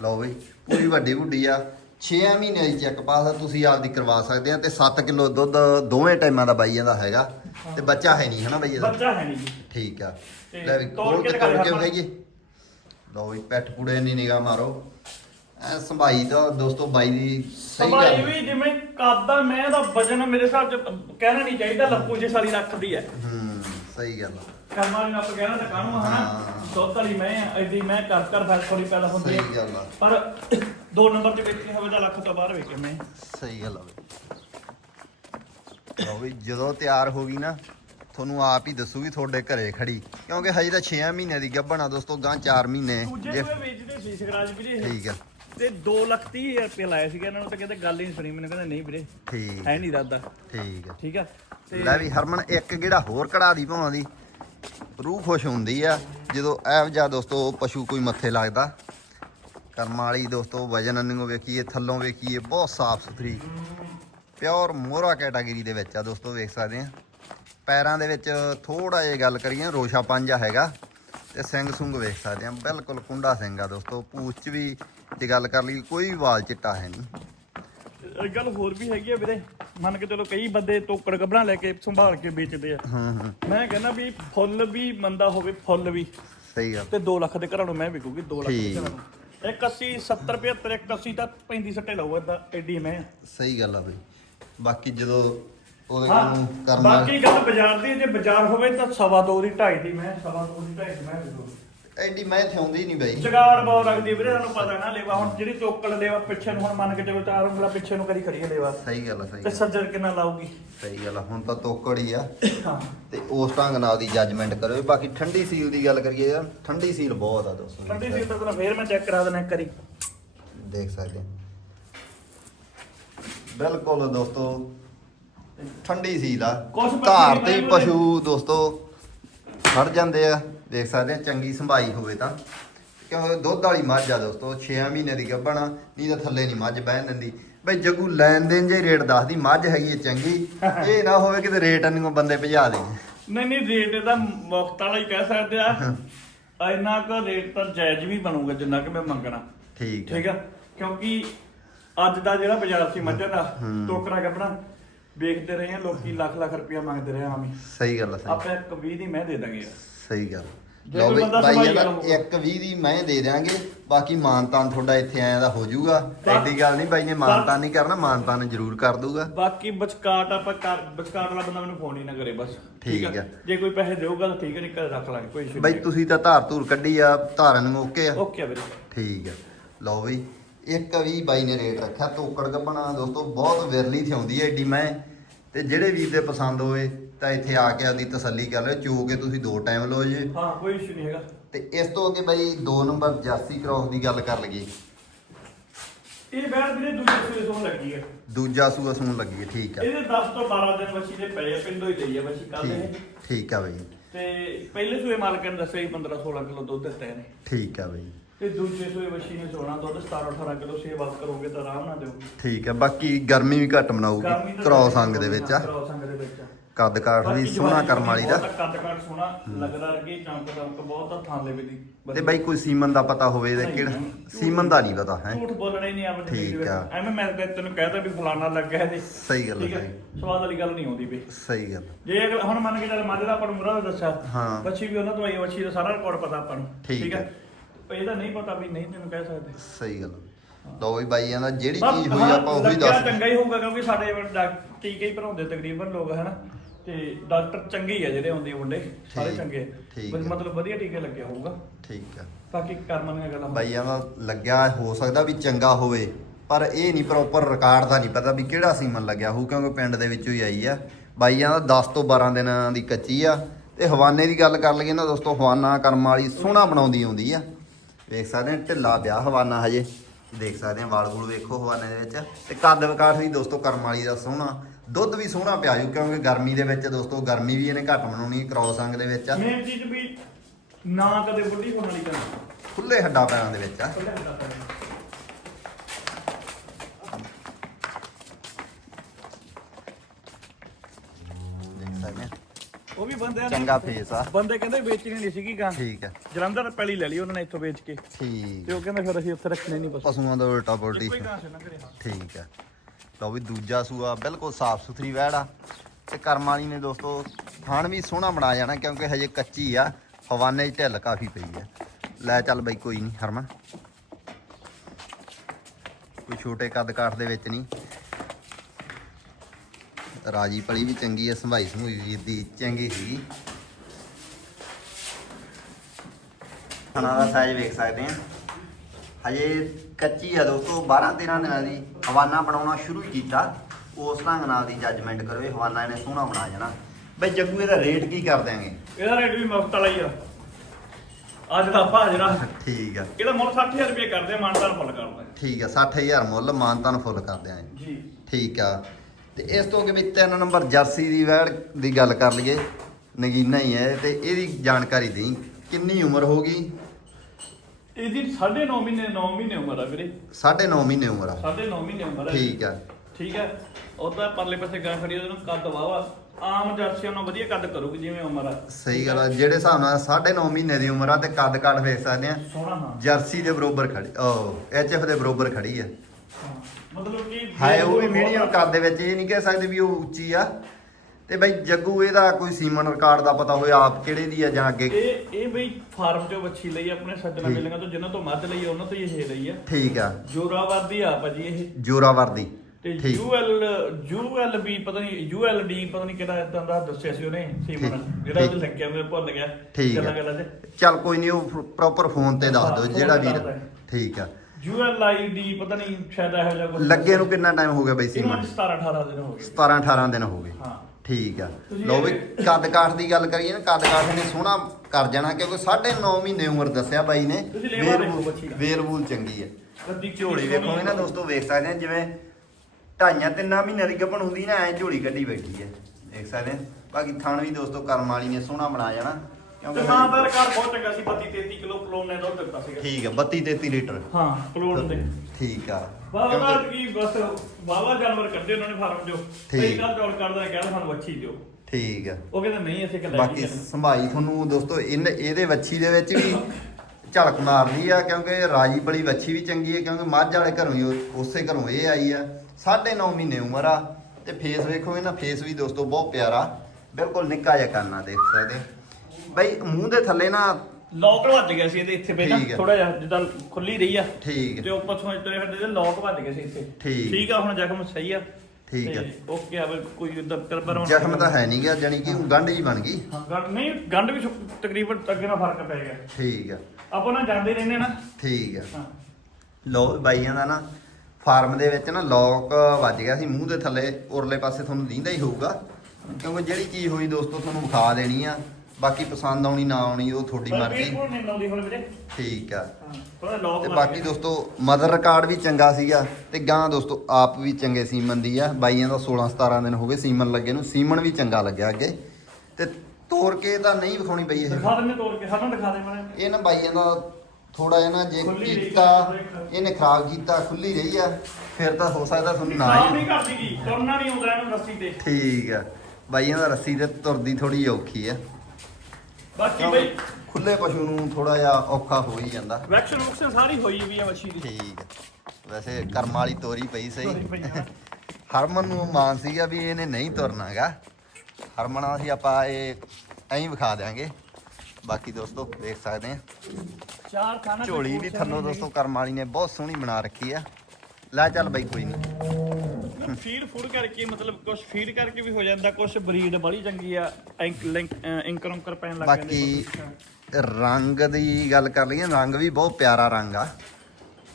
Speaker 2: ਲਓ ਬਈ ਪੂਰੀ ਵੱਡੀ ਵੱਡੀ ਆ। 6 ਮਹੀਨੇ ਦੀ ਚੈੱਕ ਪਾਸ ਤੁਸੀਂ ਆਪਦੀ ਕਰਵਾ ਸਕਦੇ ਆ ਤੇ 7 ਕਿਲੋ ਦੁੱਧ ਦੋਵੇਂ ਟਾਈਮਾਂ ਦਾ ਬਾਈ ਇਹਦਾ ਹੈਗਾ। ਤੇ ਬੱਚਾ ਹੈ ਨਹੀਂ ਹਨਾ ਬਾਈ ਇਹਦਾ?
Speaker 1: ਬੱਚਾ ਹੈ ਨਹੀਂ ਜੀ।
Speaker 2: ਠੀਕ ਆ। ਲੈ ਵੀ
Speaker 1: ਕੇ ਦੇ
Speaker 2: ਲਓ ਵੀ ਪੈਠ ਪੂੜੇ ਨਹੀਂ ਨਿਗਾਹ ਮਾਰੋ। ਐ ਸੰਭਾਈ ਤਾਂ ਦੋਸਤੋ ਬਾਈ ਦੀ ਸਹੀ
Speaker 1: ਸਭਾਈ
Speaker 2: ਗੱਲ
Speaker 1: ਵੀ ਜਿਵੇਂ ਕਾਦਾ ਮੈਂ ਦਾ ਵਜਨ ਮੇਰੇ ਹਿਸਾਬ ਚ ਕਹਿਣਾ ਨਹੀਂ ਚਾਹੀਦਾ ਲੱਪੂ ਜੇ ਸਾਲੀ ਰੱਖਦੀ ਹੈ
Speaker 2: ਹੂੰ ਸਹੀ ਗੱਲ ਆ।
Speaker 1: ਕਰਮਾਂ ਨੂੰ ਆਪਾਂ ਕਹਿਣਾ ਤਾਂ ਕਾਹਨੂੰ ਹਨਾ?
Speaker 2: ਹਾਂ।
Speaker 1: ਦੁੱਧ ਵਾਲੀ ਮੈਂ ਐਡੀ ਮੈਂ ਕਰ ਕਰ ਫਿਰ ਥੋੜੀ ਪੈਦਾ ਹੁੰਦੀ
Speaker 2: ਸਹੀ
Speaker 1: ਹੈ
Speaker 2: ਗੱਲ ਆ।
Speaker 1: ਪਰ ਦੋ ਨੰਬਰ ਤੇ ਵੇਖੀ ਹੋਵੇ ਤਾਂ ਲੱਖ ਤੋਂ ਬਾਹਰ ਵੇਖੇ ਮੈਂ।
Speaker 2: ਸਹੀ ਗੱਲ ਆ ਬਈ। ਲਓ ਵੀ ਜਦੋਂ ਤਿਆਰ ਹੋ ਗਈ ਨਾ ਤੁਹਾਨੂੰ ਆਪ ਹੀ ਦੱਸੂਗੀ ਤੁਹਾਡੇ ਘਰੇ ਖੜੀ। ਕਿਉਂਕਿ ਹਜੇ ਤਾਂ 6 ਮਹੀਨੇ ਦੀ ਗੱਭਣ ਆ ਦੋਸਤੋ ਗਾਂ 4 ਮਹੀਨੇ
Speaker 1: ਦੂਜੇ
Speaker 2: ਜੇ-
Speaker 1: ਸੂਏ ਵੇਚਦੇ ਸੀ ਸਗਰਾਜ ਵੀਰੇ। ਇਹ।
Speaker 2: ਠੀਕ ਆ।
Speaker 1: ਤੇ 2 ਲੱਖ 30 ਹਜ਼ਾਰ ਰੁਪਏ ਲਾਇਆ ਸੀਗਾ ਇਹਨਾਂ ਨੂੰ ਤਾਂ ਕਹਿੰਦੇ ਗੱਲ ਹੀ ਨਹੀਂ ਸੁਣੀ ਮੈਨੂੰ ਕਹਿੰਦੇ ਨਹੀਂ ਵੀਰੇ
Speaker 2: ਠੀਕ
Speaker 1: ਹੈ ਨਹੀਂ ਇਰਾਦਾ।
Speaker 2: ਠੀਕ ਆ
Speaker 1: ਠੀਕ ਆ? ਤੇ
Speaker 2: ਲੈ ਵੀ ਹਰਮਨ ਇੱਕ ਜਿਹੜਾ ਹੋਰ ਕੜਾ ਦੀ ਭਾਵਾਂ ਦੀ। ਰੂਹ ਖੁਸ਼ ਹੁੰਦੀ ਆ ਜਦੋਂ ਇਹੋ ਜਿਹਾ ਦੋਸਤੋ ਪਸ਼ੂ ਕੋਈ ਮੱਥੇ ਲੱਗਦਾ। ਕਰਮ ਵਾਲੀ ਦੋਸਤੋ ਵਜਨ ਅੰਨਿਓ ਵੇਖੀਏ ਥੱਲੋਂ ਵੇਖੀਏ ਬਹੁਤ ਸਾਫ਼ ਸੁਥਰੀ। ਪਿਓਰ ਮੋਹਰਾ ਕੈਟਾਗਰੀ ਦੇ ਵਿੱਚ ਆ ਦੋਸਤੋ ਵੇਖ ਸਕਦੇ ਆ। ਪੈਰਾਂ ਦੇ ਵਿੱਚ ਥੋੜਾ ਜਿਹਾ ਗੱਲ ਕਰੀਏ ਰੋਸ਼ਾ ਪੰਜਾ ਹੈਗਾ। ਤੇ ਸਿੰਘ ਸੁੰਗ ਵੇਖ ਸਕਦੇ ਆ ਬਿਲਕੁਲ ਕੁੰਡਾ ਸਿੰਘ ਆ ਦੋਸਤੋ ਪੂਛ 'ਚ ਵੀ ਜੇ ਗੱਲ ਕਰ ਲਈ ਕੋਈ ਵਾਲ ਚਿੱਟਾ ਹੈ ਨਹੀਂ।
Speaker 1: ਇੱਕ ਗੱਲ ਹੋਰ ਵੀ ਹੈਗੀ ਆ ਵੀਰੇ ਮੰਨ ਕੇ ਚਲੋ ਕਈ ਬੰਦੇ ਤੋਕੜ ਗੱਭਣਾ ਲੈ ਕੇ ਸੰਭਾਲ ਕੇ ਵੇਚਦੇ ਆ।
Speaker 2: ਹੂੰ ਹੂੰ।
Speaker 1: ਮੈਂ ਕਹਿੰਦਾ ਵੀ ਫੁੱਲ ਵੀ ਮੰਦਾ ਹੋਵੇ ਫੁੱਲ ਵੀ।
Speaker 2: ਸਹੀ ਗੱਲ।
Speaker 1: ਤੇ 2 ਲੱਖ ਦੇ ਘਰਾਂ ਨੂੰ ਮੈਂ ਵਿਕੂਗੀ 2 ਲੱਖ ਦੇ। ਘਰਾਂ ਨੂੰ। ਇੱਕ 80 70 75 ਇੱਕ 80 ਤਾਂ 35 ਸੱਟੇ ਲਾਊ ਏਦਾਂ ਐਡੀ ਮੈਂ
Speaker 2: ਸਹੀ ਗੱਲ ਆ ਬਈ। ਬਾਕੀ ਜਦੋਂ ਉਹਦੇ ਨੂੰ ਕਰਨਾ
Speaker 1: ਬਾਕੀ ਗੱਲ ਬਾਜ਼ਾਰ ਦੀ ਜੇ ਬਾਜ਼ਾਰ ਹੋਵੇ ਤਾਂ ਸਵਾ ਦੋ ਦੀ ਢਾਈ ਦੀ ਮੈਂ ਸਵਾ ਦੋ ਦੀ ਢਾਈ ਦੀ ਮੈਂ ਵਿਕੂ
Speaker 2: ਐਡੀ ਮੈਂ ਥਿਉਂਦੀ ਨਹੀਂ ਬਈ।
Speaker 1: ਜਗਾੜ ਬਹੁਤ ਲੱਗਦੀ ਵੀਰੇ ਤੁਹਾਨੂੰ ਪਤਾ ਨਾ ਲੇਵਾ। ਹੁਣ ਜਿਹੜੀ ਤੋਕੜ ਲੇਵਾ ਪਿੱਛੇ ਨੂੰ ਹੁਣ ਮੰਨ ਕੇ ਚਲੋ ਚਾਰ ਉਂਗਲਾ ਪਿੱਛੇ ਨੂੰ ਕਰੀ ਖੜੀ ਹੈ ਲੇਵਾ।
Speaker 2: ਸਹੀ ਗੱਲ ਆ ਸਹੀ
Speaker 1: ਤੇ
Speaker 2: ਗੱਲ।
Speaker 1: ਸੱਜਰ ਕਿੰਨਾ ਲਾਊਗੀ?
Speaker 2: ਸਹੀ ਗੱਲ ਆ ਹੁਣ ਤਾਂ ਤੋਕੜ ਹੀ ਆ।
Speaker 1: ਹਾਂ।
Speaker 2: ਤੇ ਉਸ ਢੰਗ ਨਾਲ ਦੀ ਜੱਜਮੈਂਟ ਕਰੋ ਬਾਕੀ ਠੰਡੀ ਸੀਲ ਦੀ ਗੱਲ ਕਰੀਏ ਯਾਰ ਠੰਡੀ ਸੀਲ ਬਹੁਤ ਆ ਦੋਸਤੋ।
Speaker 1: ਠੰਡੀ ਸੀ ਤਾਂ ਫੇਰ ਮੈਂ ਚੈੱਕ ਕਰਾ ਦੇਣਾ ਇੱਕ ਵਾਰੀ।
Speaker 2: ਦੇਖ ਸਕਦੇ। ਬਿਲਕੁਲ ਦੋਸਤੋ ਠੰਡੀ ਸੀਲ ਆ।
Speaker 1: ਕੁਛ ਪਸ਼ੂ
Speaker 2: ਧਾਰ ਤੇ ਹੀ ਪਸ਼ੂ ਦੋਸਤੋ ਖੜ ਜਾਂਦੇ ਆ। ਦੇਖ ਸਕਦੇ ਆ ਚੰਗੀ ਸੰਭਾਈ ਹੋਵੇ ਤਾਂ। ਕਿਉਂਕਿ ਦੁੱਧ ਵਾਲੀ ਮੱਝ ਆ ਦੋਸਤੋ 6 ਮਹੀਨੇ ਦੀ ਗੱਭਣਾ ਨਹੀਂ ਤਾਂ ਥੱਲੇ ਨਹੀਂ ਮੱਝ ਬਹਿਣ ਦਿੰਦੀ। ਬਈ ਜੱਗੂ ਲੈਣ ਦੇਣ ਜੇ ਰੇਟ ਦੱਸਦੀ ਮੱਝ ਹੈਗੀ ਹੈ ਚੰਗੀ ਇਹ ਨਾ ਹੋਵੇ ਕਿਤੇ ਰੇਟ ਅੰਨੂ ਬੰਦੇ ਭਜਾ ਦੇ।
Speaker 1: ਨਹੀਂ ਨਹੀਂ ਰੇਟ ਇਹਦਾ ਮੁਫਤ ਵਾਲਾ ਹੀ ਕਹਿ ਸਕਦੇ ਆ। ਇੰਨਾ ਕੁ ਰੇਟ ਤਾਂ ਜਾਇਜ਼ ਵੀ ਬਣੂਗਾ ਜਿੰਨਾ ਕਿ ਮੈਂ ਮੰਗਣਾ।
Speaker 2: ਠੀਕ ਹੈ
Speaker 1: ਠੀਕ ਆ? ਕਿਉਂਕਿ ਅੱਜ ਦਾ ਜਿਹੜਾ ਬਾਜ਼ਾਰ ਸੀ ਮੱਝਾਂ ਦਾ ਟੋਕਰਾ ਕੱਪੜਾ ਵੇਖਦੇ ਰਹੇ ਆ ਲੋਕੀ ਲੱਖ ਲੱਖ ਰੁਪਇਆ ਮੰਗਦੇ ਰਹੇ ਆਮੀ
Speaker 2: ਸਹੀ ਗੱਲ ਆ ਸਹੀ
Speaker 1: ਆਪਾਂ ਇੱਕ 20 ਦੀ ਮੈਂ ਦੇ ਦਾਂਗੇ ਯਾਰ।
Speaker 2: ਸਹੀ ਗੱਲ।
Speaker 1: ਜੇ
Speaker 2: ਲਓ
Speaker 1: ਕੋਈ
Speaker 2: ਬਈ
Speaker 1: ਬੰਦਾ
Speaker 2: ਬਾਈ
Speaker 1: ਸਮਾਈ
Speaker 2: ਇਹਦਾ
Speaker 1: ਵਾਲਾ ਹੋਊਗਾ।
Speaker 2: ਇੱਕ 20 ਦੀ ਮੈਂ ਦੇ ਦਿਆਂਗੇ ਬਾਕੀ ਮਾਨਤਾਨ ਤੁਹਾਡਾ ਇੱਥੇ ਆਇਆ ਦਾ ਹੋ ਜਾਊਗਾ
Speaker 1: ਬਾ-
Speaker 2: ਐਡੀ ਗੱਲ ਨਹੀਂ ਬਾਈ ਨੇ ਮਾਨਤਾਨ ਨਹੀਂ ਕਰਨਾ ਮਾਨਤਾਨ ਜ਼ਰੂਰ ਕਰ ਦੂਗਾ
Speaker 1: ਬਾਕੀ ਬਚਕਾਟ ਆਪਾਂ ਕਰ ਬਚਕਾਟ ਵਾਲਾ ਬੰਦਾ ਮੈਨੂੰ ਫੋਨ ਹੀ ਨਾ ਕਰੇ ਬਸ।
Speaker 2: ਠੀਕ
Speaker 1: ਆ? ਜੇ ਕੋਈ ਪੈਸੇ ਦੇਊਗਾ ਤਾਂ ਠੀਕ ਹੈ ਨਹੀਂ ਘਰੇ ਰੱਖ ਲਾਂਗੇ ਕੋਈ ਇਸ਼ੂ
Speaker 2: ਬਾਈ ਤੁਸੀਂ ਤਾਂ ਧਾਰ ਧੂਰ ਕੱਢੀ ਆ ਧਾਰਨ ਨੂੰ ਓਕੇ ਆ।
Speaker 1: ਓਕੇ ਆ ਵੀਰੇ।
Speaker 2: ਠੀਕ ਆ। ਲਓ ਬਈ ਇੱਕ ਵੀ ਬਾਈ ਨੇ ਰੇਟ ਰੱਖਿਆ ਤੋਕੜ ਗੱਪਣਾ ਦੋਸਤੋ ਬਹੁਤ ਵਿਰਲੀ ਆਉਂਦੀ ਹੈ ਏਡੀ ਮੈਂ ਤੇ ਜਿਹੜੇ ਵੀਰ ਦੇ ਪਸੰਦ ਹੋਵੇ ਤਾਂ ਇੱਥੇ ਆ ਕੇ ਆਪਦੀ ਤਸੱਲੀ ਕਰ ਲਿਓ ਚੋ ਕੇ ਤੁਸੀਂ ਦੋ ਟਾਈਮ ਲਓ ਜੇ।
Speaker 1: ਹਾਂ ਕੋਈ ਇਸ਼ੂ ਨਹੀਂ ਹੈਗਾ।
Speaker 2: ਤੇ ਇਸ ਤੋਂ ਅੱਗੇ ਬਾਈ 2 ਨੰਬਰ ਜਾਸੀ ਕ੍ਰੋਸ ਦੀ ਗੱਲ ਕਰ ਲਈਏ।
Speaker 1: ਇਹ ਬੈਠ ਵੀਰੇ ਦੂਜੇ ਸੂਏ ਤੋਂ ਲੱਗੀ ਹੈ।
Speaker 2: ਦੂਜਾ ਸੂਆ ਸੂਣ ਲੱਗੀ ਹੈ ਠੀਕ ਆ
Speaker 1: ਇਹਦੇ 10 ਤੋਂ 12 ਦਿਨ ਬੱਚੀ ਦੇ ਪਏ ਆ ਪਿੰਡੋਂ ਹੀ ਲਈ ਆ ਬੱਚੀ ਕੱਲ ਇਹ
Speaker 2: ਠੀਕ ਠੀਕ ਆ ਬਈ।
Speaker 1: ਤੇ ਪਹਿਲੇ ਸੂਏ ਮਾਲਕ ਨੇ ਦੱਸਿਆ ਸੀ 15 16 ਕਿਲੋ ਦੁੱਧ ਦਿੱਤਾ ਇਹਨੇ।
Speaker 2: ਠੀਕ ਆ ਬਈ।
Speaker 1: ਤੇ ਦੂਜੇ ਸੂਏ ਬੱਚੀ ਨੇ 16 ਦੁੱਧ 17 18 ਕਿਲੋ ਸੇਵਾ ਕਰੋਗੇ ਤਾਂ ਆਰਾਮ ਨਾਲ ਦਿਓਗੇ।
Speaker 2: ਠੀਕ ਆ ਬਾਕੀ ਗਰਮੀ ਵੀ ਘੱਟ ਮਨਾਊਗੀ ਕ੍ਰੋਸ ਅੰਗ ਦੇ ਵਿੱਚ ਆ।
Speaker 1: ਕ੍ਰੋਸ ਅੰਗ ਦੇ ਵਿੱਚ ਆ।
Speaker 2: ਕੱਦ ਕਾਠ ਵੀ
Speaker 1: ਬਾਕੀ
Speaker 2: ਸੋਹਣਾ
Speaker 1: ਜਵਾਨੀ
Speaker 2: ਕਰਮ ਵਾਲੀ ਦਾ।
Speaker 1: ਬਹੁਤ ਕੱਦ ਕਾਠ ਸੋਹਣਾ ਲੱਗਦਾ ਅੱਗੇ ਚਮਕ ਚਮਕ ਬਹੁਤ ਆ ਥਾਂ ਦੇ। ਵੀ
Speaker 2: ਤੇ ਬਾਈ ਕੋਈ ਸੀਮਨ ਦਾ ਪਤਾ ਹੋਵੇ ਤੇ
Speaker 1: ਨਹੀਂ,
Speaker 2: ਕਿਹੜਾ। ਸੀਮਨ ਦਾ ਨਹੀਂ ਪਤਾ ਹੈ?
Speaker 1: ਝੂਠ ਬੋਲਣਾ ਹੀ ਨਹੀਂ ਆਪਣੀ
Speaker 2: ਠੀਕ
Speaker 1: ਜ਼ਿੰਦਗੀ ਵਿੱਚ।
Speaker 2: ਆ।
Speaker 1: ਐਵੇਂ ਮੈਂ ਤਾਂ ਤੈਨੂੰ ਕਹਿਤਾ ਵੀ ਫਲਾਣਾ ਲੱਗਾ ਇਹਦੇ
Speaker 2: ਸਹੀ ਗੱਲ
Speaker 1: ਠੀਕ
Speaker 2: ਹੈ
Speaker 1: ਸਵਾਦ ਵਾਲੀ ਗੱਲ ਨਹੀਂ ਆਉਂਦੀ ਵੀ।
Speaker 2: ਸਹੀ ਗੱਲ।
Speaker 1: ਜੇ ਅਗਰ ਹੁਣ ਮੰਨ ਕੇ ਚੱਲ ਮੱਝ ਦਾ ਆਪਾਂ ਨੂੰ ਮੁਰਾ ਦੱਸਿਆ।
Speaker 2: ਹਾਂ।
Speaker 1: ਬੱਚੀ ਵੀ ਉਹਨਾਂ ਤੋਂ ਆਈ ਬੱਚੀ ਦਾ ਸਾਰਾ ਰਿਕਾਰਡ ਪਤਾ ਆਪਾਂ ਨੂੰ।
Speaker 2: ਠੀਕ ਹੈ।
Speaker 1: ਪਰ ਇਹਦਾ ਨਹੀਂ ਪਤਾ ਵੀ ਨਹੀਂ ਤੈਨੂੰ ਕਹਿ ਸਕਦੇ।
Speaker 2: ਸਹੀ ਗੱਲ ਲਓ ਬਈ ਬਾਈ ਕਹਿੰਦਾ ਜਿਹੜੀ ਚੀਜ਼ ਹੋਈ ਆਪਾਂ ਉਹੀ
Speaker 1: ਲੱਗਿਆ
Speaker 2: ਦੱਸ
Speaker 1: ਚੰਗਾ ਹੀ ਹੋਊਗਾ ਕਿਉਂਕਿ ਸਾਡੇ ਡਾਕ- ਟੀਕੇ ਹੀ ਭਰਾਉਂਦੇ ਤਕਰੀਬਨ ਲੋਕ ਹਨਾ? ਤੇ ਡਾਕਟਰ ਚੰਗੇ ਹੀ ਆ ਜਿਹੜੇ ਆਉਂਦੇ ਆ ਮੁੰਡੇ ਸਾਰੇ
Speaker 2: ਠੀਕ,
Speaker 1: ਚੰਗੇ
Speaker 2: ਠੀਕ
Speaker 1: ਬਸ। ਮਤਲਬ ਵਧੀਆ ਟੀਕੇ ਲੱਗਿਆ ਹੋਊਗਾ।
Speaker 2: ਠੀਕ ਆ।
Speaker 1: ਬਾਕੀ ਕਰਮਾਂ ਦੀਆਂ ਗੱਲਾਂ
Speaker 2: ਬਾਈ ਕਹਿੰਦਾ ਲੱਗਿਆ ਹੋ ਸਕਦਾ ਵੀ ਚੰਗਾ ਹੋਵੇ ਪਰ ਇਹ ਨਹੀਂ ਪ੍ਰੋਪਰ ਰਿਕਾਰਡ ਦਾ ਨਹੀਂ ਪਤਾ ਵੀ ਕਿਹੜਾ ਸੀਮਨ ਲੱਗਿਆ ਹੋਊ ਕਿਉਂਕਿ ਪਿੰਡ ਦੇ ਵਿੱਚੋਂ ਹੀ ਆਈ ਆ। ਬਾਈ ਕਹਿੰਦਾ 10 ਤੋਂ 12 ਦਿਨਾਂ ਦੀ ਕੱਚੀ ਆ। ਤੇ ਹਵਾਨੇ ਦੀ ਗੱਲ ਕਰ ਲਈਏ ਨਾ ਦੋਸਤੋ ਹਵਾਨਾ ਕਰਮ ਵਾਲੀ ਸੋਹਣਾ ਬਣਾਉਂਦੀ ਆਉਂਦੀ ਆ। ਵੇਖ ਸਕਦੇ ਆ ਢਿੱਲਾ ਪਿਆ ਹਵਾਨਾ ਹਜੇ। ਦੇਖ ਸਕਦੇ ਆ ਵਾਲ ਵੂਲ ਵੇਖੋ ਹਵਾਨੇ ਦੇ ਵਿੱਚ। ਤੇ ਕੱਦ ਵਿਕਾਸ ਵੀ ਦੋਸਤੋ ਕਰਮ ਵਾਲੀ ਦਾ ਸੋਹਣਾ। ਦੁੱਧ ਵੀ ਸੋਹਣਾ ਪਿਆ ਜੂ ਕਿਉਂਕਿ ਗਰਮੀ ਦੇ ਵਿੱਚ ਦੋਸਤੋ ਗਰਮੀ ਵੀ ਇਹਨੇ ਘੱਟ ਬਣਾਉਣੀ ਕ੍ਰੋਸ ਅੰਗ ਦੇ ਵਿੱਚ ਆ।
Speaker 1: ਮੇਨ ਚੀਜ਼ ਵੀ ਨਾ ਕਦੇ ਬੁੱਢੀ ਹੋਣ ਵਾਲੀ ਗੱਲ।
Speaker 2: ਖੁੱਲੇ ਹੱਡਾਂ ਪੈਰਾਂ ਦੇ ਵਿੱਚ ਆ।
Speaker 1: ਪਹਿਲਾਂ ਹੁੰਦਾ ਪਹਿਲਾਂ।
Speaker 2: ਦੇਖ ਸਕਦੇ ਆ।
Speaker 1: ਉਹ ਵੀ ਬੰਦੇ
Speaker 2: ਚੰਗਾ ਫੇਸ ਆ।
Speaker 1: ਬੰਦੇ ਕਹਿੰਦੇ ਵੇਚਣੀ ਨਹੀਂ ਸੀਗੀ ਗਾਂ।
Speaker 2: ਠੀਕ ਹੈ
Speaker 1: ਜਲੰਧਰ ਪੈਲੀ ਲੈ ਲਈ ਉਹਨਾਂ ਨੇ ਇੱਥੋਂ ਵੇਚ ਕੇ।
Speaker 2: ਠੀਕ।
Speaker 1: ਤੇ ਉਹ ਕਹਿੰਦੇ ਫਿਰ ਅਸੀਂ ਉੱਥੇ ਰੱਖਣੇ ਨਹੀਂ ਬਸ।
Speaker 2: ਪਸ਼ੂਆਂ ਦਾ ਉਲਟਾ ਪੁਲਟੀ
Speaker 1: ਕੋਈ ਗਾਂ ਸੀ ਨਾ ਕਰੇ ਹਾਂ।
Speaker 2: ਠੀਕ ਹੈ ਲਓ ਵੀ ਦੂਜਾ ਸੂਆ, ਬਿਲਕੁਲ ਸਾਫ਼ ਸੁਥਰੀ ਵਹਿੜ ਆ। ਤੇ ਕਰਮ ਵਾਲੀ ਨੇ ਦੋਸਤੋ, ਥਾਣ ਵੀ ਸੋਹਣਾ ਬਣਾ ਜਾਣਾ ਕਿਉਂਕਿ ਹਜੇ ਕੱਚੀ ਆ, ਹਵਾਨੇ 'ਚ ਢਿੱਲ ਕਾਫੀ ਪਈ ਆ। ਲੈ ਚੱਲ ਬਈ ਕੋਈ ਨਹੀਂ ਹਰਮਨ। ਕੋਈ ਛੋਟੇ ਕੱਦ ਕਾਠ ਦੇ ਵਿੱਚ ਨਹੀਂ ਰਾਜੀ ਪਲੀ ਵੀ ਚੰਗੀ ਆ, ਸੰਭਾਈ ਸੰਭੂਈ ਵੀਰ ਦੀ ਚੰਗੀ ਸੀਗੀ ਖਾਣਾ ਦਾ ਸਾਈਜ਼ ਵੇਖ ਸਕਦੇ ਆ। ਹਜੇ ਕੱਚੀ ਆ ਦੋਸਤੋ 12 13 ਦਿਨਾਂ ਦੀ ਹਵਾਨਾ ਬਣਾਉਣਾ ਸ਼ੁਰੂ ਹੀ ਕੀਤਾ। ਉਸ ਢੰਗ ਨਾਲ ਦੀ ਜੱਜਮੈਂਟ ਕਰੋ ਇਹ ਹਵਾਨਾ ਇਹਨੇ ਸੋਹਣਾ ਬਣਾ ਜਾਣਾ। ਬਈ ਜੱਗੂ ਇਹਦਾ ਰੇਟ ਕੀ ਕਰ ਦਿਆਂਗੇ?
Speaker 1: ਇਹਦਾ ਰੇਟ ਵੀ ਮੁਫਤ ਵਾਲਾ ਹੀ ਆ। ਅੱਜ ਦਾ ਭਾਜਰਾ
Speaker 2: ਠੀਕ ਆ।
Speaker 1: ਇਹਦਾ ਮੁੱਲ 60000 ਰੁਪਏ ਕਰਦੇ ਆ ਮਾਨਦਾਰ ਫੁੱਲ ਕਰਦਾ
Speaker 2: ਠੀਕ ਆ 60000 ਮੁੱਲ ਮਾਨਤਾਨ ਫੁੱਲ ਕਰਦੇ ਆਂ
Speaker 1: ਜੀ।
Speaker 2: ਠੀਕ ਆ। ਤੇ ਇਸ ਤੋਂ ਅੱਗੇ ਵੀ ਤਿੰਨ ਨੰਬਰ ਜਰਸੀ ਦੀ ਵੈੜ ਦੀ ਗੱਲ ਕਰ ਲਈਏ ਨਗੀਨਾ ਹੀ ਹੈ ਤੇ ਇਹਦੀ ਜਾਣਕਾਰੀ ਦੇਈ। ਕਿੰਨੀ ਉਮਰ ਹੋਗੀ
Speaker 1: ਇਹਦੀ 9.5 ਮਹੀਨੇ 9 ਮਹੀਨੇ ਉਮਰ ਆ ਵੀਰੇ।
Speaker 2: 9.5 ਮਹੀਨੇ ਉਮਰ ਆ।
Speaker 1: 9.5 ਮਹੀਨੇ ਉਮਰ ਆ
Speaker 2: ਠੀਕ ਆ।
Speaker 1: ਠੀਕ ਹੈ ਉਹ ਤਾਂ ਪਰਲੇ ਪਾਸੇ ਗਾਂ ਖੜੀ ਉਹਦੇ ਨੂੰ ਕੱਦ ਵਾਵਾ ਆਮ ਜਰਸੀਆਂ ਨੂੰ ਵਧੀਆ ਕੱਦ ਕਰੂਗੀ ਜਿਵੇਂ ਉਮਰ ਆ।
Speaker 2: ਸਹੀ ਗੱਲ ਆ। ਜਿਹੜੇ ਹਿਸਾਬ ਨਾਲ 9.5 ਮਹੀਨੇ ਦੀ ਉਮਰ ਆ ਤੇ ਕੱਦ ਕੱਟ ਵੇਖ ਸਕਦੇ ਆ
Speaker 1: ਸੋਹਣਾ ਹਾਂ।
Speaker 2: ਜਰਸੀ ਦੇ ਬਰੋਬਰ ਖੜੀ ਓ ਐਚਐਫ ਦੇ ਬਰੋਬਰ ਖੜੀ ਆ।
Speaker 1: ਮਤਲਬ ਕਿ
Speaker 2: ਹਾਏ ਉਹ ਵੀ ਮੀਡੀਅਮ ਕੱਦ ਦੇ ਵਿੱਚ ਇਹ ਨਹੀਂ ਕਹਿ ਸਕਦੇ ਵੀ ਉਹ ਉੱਚੀ ਆ। ਤੇ ਬਈ ਜੱਗੂ ਇਹਦਾ ਕੋਈ ਸੀਮਨ ਰਿਕਾਰਡ ਦਾ ਪਤਾ ਹੋਵੇ ਆਪ ਕਿਹੜੇ ਦੀ ਆ ਜਾਂ ਅੱਗੇ?
Speaker 1: ਇਹ ਇਹ ਬਈ ਫਾਰਮ ਚੋਂ ਵੱਛੀ ਲਈ ਆਪਣੇ ਸੱਜਣਾ। ਮਿਲੀਆਂ ਤੋਂ ਜਿਨ੍ਹਾਂ ਤੋਂ ਮੱਝ ਲਈ ਆ, ਉਹਨਾਂ ਤੋਂ ਹੀ ਇਹ ਲਈ ਆ।
Speaker 2: ਠੀਕ ਆ।
Speaker 1: ਜੋਰਾਵਰਦੀ ਆ ਭਾਜੀ ਇਹ।
Speaker 2: ਜੋਰਾਵਰ ਦੀ।
Speaker 1: ਤੇ ਯੂਐਲ ਯੂਐਲਬੀ ਪਤਾ ਨਹੀਂ ਯੂਐਲਡੀ ਪਤਾ ਨਹੀਂ ਕਿਹੜਾ ਇਦਾਂ ਦਾ ਦੱਸਿਆ ਸੀ ਉਹਨੇ ਸੀਮਨ। ਜਿਹੜਾ। ਉਹਦੇ ਲੱਗਿਆ ਮੈਂ ਭੁੱਲ ਗਿਆ।
Speaker 2: ਠੀਕ ਆ।
Speaker 1: ਗੱਲਾਂ ਗੱਲਾਂ
Speaker 2: ਚੱਲ ਕੋਈ ਨਹੀਂ ਉਹ ਪ੍ਰੋਪਰ ਫੋਨ ਤੇ ਦੱਸ ਦਿਓ ਜਿਹੜਾ ਵੀਰ
Speaker 1: ਦੇ।
Speaker 2: ਠੀਕ ਆ।
Speaker 1: ਯੂਐਲਆਈਡੀ ਪਤਾ ਨਹੀਂ ਸ਼ਾਇਦ ਇਹੋ ਜਿਹਾ ਕੁਝ
Speaker 2: ਲੱਗੇ ਨੂੰ ਕਿੰਨਾ ਟਾਈਮ ਹੋ ਗਿਆ ਬਈ
Speaker 1: ਸੀਮਨ? 17 18 ਦਿਨ ਹੋ ਗਏ।
Speaker 2: 17 18 ਦਿਨ ਹੋ ਗਏ।
Speaker 1: ਹਾਂ।
Speaker 2: ਠੀਕ ਆ। ਲਓ ਵੀ ਕੱਦ ਕਾਠ ਦੀ ਗੱਲ ਕਰੀਏ ਨਾ ਕੱਦ ਕਾਠ ਨੇ ਸੋਹਣਾ ਕਰ ਜਾਣਾ ਕਿਉਂਕਿ 9.5 ਮਹੀਨੇ ਉਮਰ ਦੱਸਿਆ ਬਾਈ ਨੇ। ਵੇਲ-ਵੂਲ ਚੰਗੀ ਹੈ
Speaker 1: ਗੱਦੀ
Speaker 2: ਝੋਲੀ ਵੇਖੋਗੇ ਨਾ ਦੋਸਤੋ ਵੇਖ ਸਕਦੇ ਆ ਜਿਵੇਂ ਢਾਈਆਂ ਤਿੰਨਾਂ ਮਹੀਨਿਆਂ ਦੀ ਗੱਭਣ ਹੁੰਦੀ ਨਾ ਐ ਝੋਲੀ ਕੱਢੀ ਬੈਠੀ ਹੈ ਦੇਖ ਸਕਦੇ ਆ। ਬਾਕੀ ਥਣ ਵੀ ਦੋਸਤੋ ਕਰਮ ਵਾਲੀ ਨੇ ਸੋਹਣਾ ਬਣਾ ਜਾਣਾ।
Speaker 1: ਤੇ ਮਾਂ ਦਾ ਰਿਕਾਰਡ ਬਹੁਤ ਚੰਗਾ ਸੀ 32 33 ਕਿਲੋ ਕਲੋਨ ਨੇ ਦੁੱਧ ਦਿੱਤਾ ਸੀਗਾ।
Speaker 2: ਠੀਕ ਹੈ 32 33 ਲੀਟਰ।
Speaker 1: ਹਾਂ ਕਲੋਨ ਦੇ।
Speaker 2: ਠੀਕ ਆ।
Speaker 1: ਬਾਬਾ
Speaker 2: ਕਿਉਂਕਿ-
Speaker 1: ਕੀ ਬਸ ਬਾਬਾ ਜਾਨਵਰ ਕੱਢੇ ਉਹਨਾਂ ਨੇ ਫਾਰਮ ਚੋਂ।
Speaker 2: ਠੀਕ।
Speaker 1: ਕਈ ਚੌਲ ਕਰਦਾ ਕਹਿੰਦਾ ਸਾਨੂੰ ਵੱਛੀ ਦਿਓ।
Speaker 2: ਠੀਕ ਆ।
Speaker 1: ਉਹ ਕਹਿੰਦੇ ਨਹੀਂ ਅਸੀਂ ਕਿ ਲੈ
Speaker 2: ਬਾਕੀ ਸੰਭਾਈ ਤੁਹਾਨੂੰ ਦੋਸਤੋ ਇਹਨ- ਇਹਦੇ ਵੱਛੀ ਦੇ ਵਿੱਚ ਵੀ ਝਲਕ ਮਾਰਦੀ ਆ ਕਿਉਂਕਿ ਰਾਜੀ ਬਲੀ ਵੱਛੀ ਵੀ ਚੰਗੀ ਹੈ ਕਿਉਂਕਿ ਮੱਝ ਵਾਲੇ ਘਰੋਂ ਹੀ ਉਹ- ਉਸੇ ਘਰੋਂ ਇਹ ਆਈ ਆ। 9.5 ਮਹੀਨੇ ਉਮਰ ਆ ਤੇ ਫੇਸ ਵੇਖੋਗੇ ਨਾ ਫੇਸ ਵੀ ਦੋਸਤੋ ਬਹੁਤ ਪਿਆਰਾ। ਬਿਲਕੁਲ ਨਿੱਕਾ ਜਿਹਾ ਕਰਨਾ ਦੇਖ ਸਕਦੇ ਬਈ ਮੂੰਹ ਦੇ ਥੱਲੇ ਨਾ
Speaker 1: ਲੋਕ ਵੱਜ ਗਿਆ ਸੀ ਇਹਦੇ ਇੱਥੇ
Speaker 2: ਠੀਕ
Speaker 1: ਪਹਿਲਾਂ
Speaker 2: ਹੈ।
Speaker 1: ਥੋੜਾ ਜਿਹਾ ਜਿੱਦਾਂ ਖੁੱਲੀ ਰਹੀ ਆ
Speaker 2: ਠੀਕ
Speaker 1: ਤੇ ਤੋਂ ਇੱਧਰ ਹੱਡੇ ਦੇ ਲੋਕ ਵੱਜ ਗਏ ਸੀ ਇੱਥੇ।
Speaker 2: ਠੀਕ।
Speaker 1: ਠੀਕ ਆ ਹੁਣ ਜ਼ਖਮ ਸਹੀ ਆ।
Speaker 2: ਠੀਕ ਆ।
Speaker 1: ਤੇ ਓਕੇ ਆ ਬਈ ਕੋਈ ਦਬਕਰ ਪਰ
Speaker 2: ਜ਼ਖਮ ਤਾਂ ਹੈ ਨਹੀਂ ਗਿਆ ਜਾਨੀ ਕਿ ਗੰਢ ਜੀ ਬਣ ਗਈ।
Speaker 1: ਹਾਂ ਗੰਢ ਨਹੀਂ ਗੰਢ ਵੀ ਤਕਰੀਬਨ ਅੱਗੇ ਨਾਲ ਫ਼ਰਕ ਪੈ ਗਿਆ।
Speaker 2: ਠੀਕ ਆ।
Speaker 1: ਆਪਾਂ ਨਾ ਜਾਂਦੇ ਰਹਿੰਦੇ ਨਾ।
Speaker 2: ਠੀਕ ਆ।
Speaker 1: ਹਾਂ।
Speaker 2: ਲੋ ਬਾਈਆਂ ਦਾ ਨਾ ਫਾਰਮ ਦੇ ਵਿੱਚ ਨਾ ਲੋਕ ਵੱਜ ਗਿਆ ਸੀ ਮੂੰਹ ਦੇ ਥੱਲੇ ਉਰਲੇ ਪਾਸੇ ਤੁਹਾਨੂੰ ਦਿੰਦਾ ਹੀ ਹੋਊਗਾ। ਕਿਉਂਕਿ ਜਿਹੜੀ ਚੀਜ਼ ਹੋਈ ਦੋਸਤੋ ਤੁਹਾਨੂੰ ਵਿਖਾ ਦੇਣੀ ਆ। ਬਾਕੀ ਪਸੰਦ ਆਉਣੀ ਨਾ ਆਉਣੀ ਉਹ ਤੁਹਾਡੀ ਮਰਜ਼ੀ।
Speaker 1: ਬਿਲਕੁਲ ਨਹੀਂ ਲਾਉਂਦੀ ਹੁਣ ਵੀਰੇ।
Speaker 2: ਠੀਕ ਆ।
Speaker 1: ਹਾਂ ਥੋੜਾ ਲੋਕ
Speaker 2: ਤੇ ਬਾਕੀ। ਦੋਸਤੋ ਮਦਰ ਰਿਕਾਰਡ ਵੀ ਚੰਗਾ ਸੀਗਾ ਤੇ ਗਾਂ ਦੋਸਤੋ ਆਪ ਵੀ ਚੰਗੇ ਸੀਮਨ ਦੀ ਆ। ਬਾਈਆਂ ਦਾ 16 17 ਦਿਨ ਹੋ ਗਏ ਸੀਮਨ ਲੱਗੇ ਨੂੰ। ਸੀਮਨ ਵੀ ਚੰਗਾ ਲੱਗਿਆ ਅੱਗੇ। ਤੇ ਤੋੜ ਕੇ ਤਾਂ ਨਹੀਂ ਵਿਖਾਉਣੀ ਪਈ ਇਹ।
Speaker 1: ਦਿਖਾ ਦਿੰਦੇ ਤੋੜ ਕੇ ਸਾਨੂੰ ਦਿਖਾ ਦੇ ਮਾਰੇ
Speaker 2: ਇਹ ਨਾ ਬਾਈਆਂ ਦਾ ਥੋੜਾ ਜਿਹਾ ਨਾ ਜੇ ਕੀਤਾ। ਇਹਨੇ ਖਰਾਬ ਕੀਤਾ ਖੁੱਲੀ ਰਹੀ ਆ। ਫਿਰ ਤਾਂ ਹੋ ਸਕਦਾ ਤੁਹਾਨੂੰ ਨਾ ਹੀ
Speaker 1: ਨਹੀਂ ਕਰਦੀ ਕੀ ਤੁਰਨਾ ਨਹੀਂ ਆਉਂਦਾ ਇਹਨੂੰ ਰੱਸੀ ਤੇ।
Speaker 2: ਠੀਕ ਆ। ਬਾਈਆਂ ਦਾ ਰੱਸੀ ਤੇ ਤੁਰਦੀ ਥੋੜੀ ਔਖੀ ਆ।
Speaker 1: ਬਾਕੀ ਬਈ
Speaker 2: ਖੁੱਲੇ ਪਸ਼ੂ ਨੂੰ ਥੋੜਾ ਜਿਹਾ ਔਖਾ ਹੋ ਹੀ ਜਾਂਦਾ।
Speaker 1: ਵੈਕਸੀਨ ਵੈਕਸੀਨ ਸਾਰੀ ਹੋਈ ਵੀ ਆ ਮੱਛੀ ਦੀ।
Speaker 2: ਠੀਕ। ਵੈਸੇ ਕਰਮ ਵਾਲੀ ਤੋਰੀ ਪਈ
Speaker 1: ਤੋਰੀ
Speaker 2: ਸਹੀ
Speaker 1: ਪਈ ਆ।
Speaker 2: ਹਰਮਨ ਨੂੰ ਮਾਨ ਸੀਗਾ ਵੀ ਇਹਨੇ ਨਹੀਂ ਤੁਰਨਾਗਾ ਹਰਮਨ ਅਸੀਂ ਆਪਾਂ ਇਹ ਐਂ ਵਿਖਾ ਦਿਆਂਗੇ। ਬਾਕੀ ਦੋਸਤੋ ਦੇਖ ਸਕਦੇ ਆ
Speaker 1: ਚਾਰ ਖਾਣਾ
Speaker 2: ਝੋਲੀ ਵੀ ਥੱਲੋਂ ਦੋਸਤੋ ਕਰਮ ਵਾਲੀ ਨੇ ਬਹੁਤ ਸੋਹਣੀ ਬਣਾ ਰੱਖੀ ਆ। ਲੈ ਚੱਲ ਬਈ ਕੋਈ ਨਹੀਂ
Speaker 1: ਫੀਡ ਫੂਡ ਕਰਕੇ ਮਤਲਬ ਕੁਝ ਫੀਡ ਕਰਕੇ ਵੀ ਹੋ ਜਾਂਦਾ ਕੁਝ ਬਰੀਡ ਬੜੀ ਚੰਗੀ ਆ ਐਂਕ ਲਿੰਕ ਇੰਕਰ ਉਂਕਰ ਪੈਣ ਲੱਗ
Speaker 2: ਬਾਕੀ ਰੰਗ ਦੀ ਗੱਲ ਕਰ ਲਈਏ ਰੰਗ ਵੀ ਬਹੁਤ ਪਿਆਰਾ ਰੰਗ ਆ।